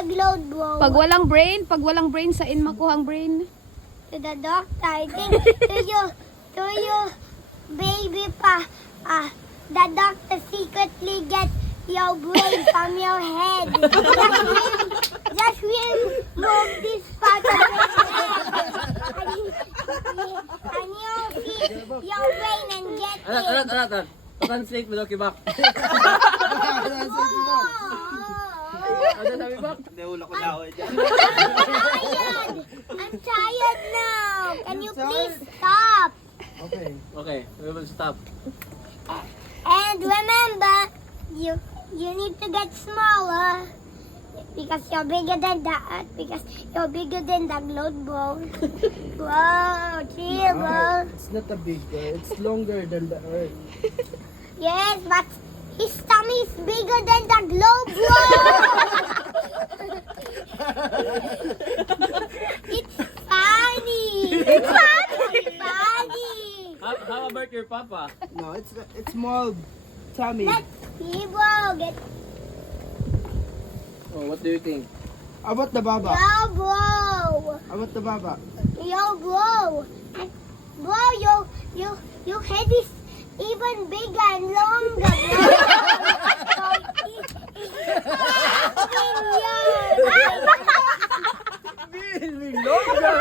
the globe, bro. Pag walang brain, saan makuha ang brain? To the doctor, I think to you, baby pa. The doctor secretly get your brain from your head. Just remove this part of your head. And you see your brain and get it. Alat. Translate mo daw kibak. Ano sabi bak? Hindi, ulo ko na dyan. I'm tired now. Can you please stop? Okay, we will stop. And remember, you need to get smaller because you're bigger than the earth. Because you're bigger than the globe, bro. Wow, chill, bro. It's not a bigger, it's longer than the earth. Yes, but his tummy is bigger than the globe, bro. It's funny. It's funny. How about your papa? No, it's small tummy. Let's see, bro. Get Oh, what do you think? How about the baba? yo, bro. How about the baba? Yo, bro. Bro, your head is even bigger and longer, bro. Really longer!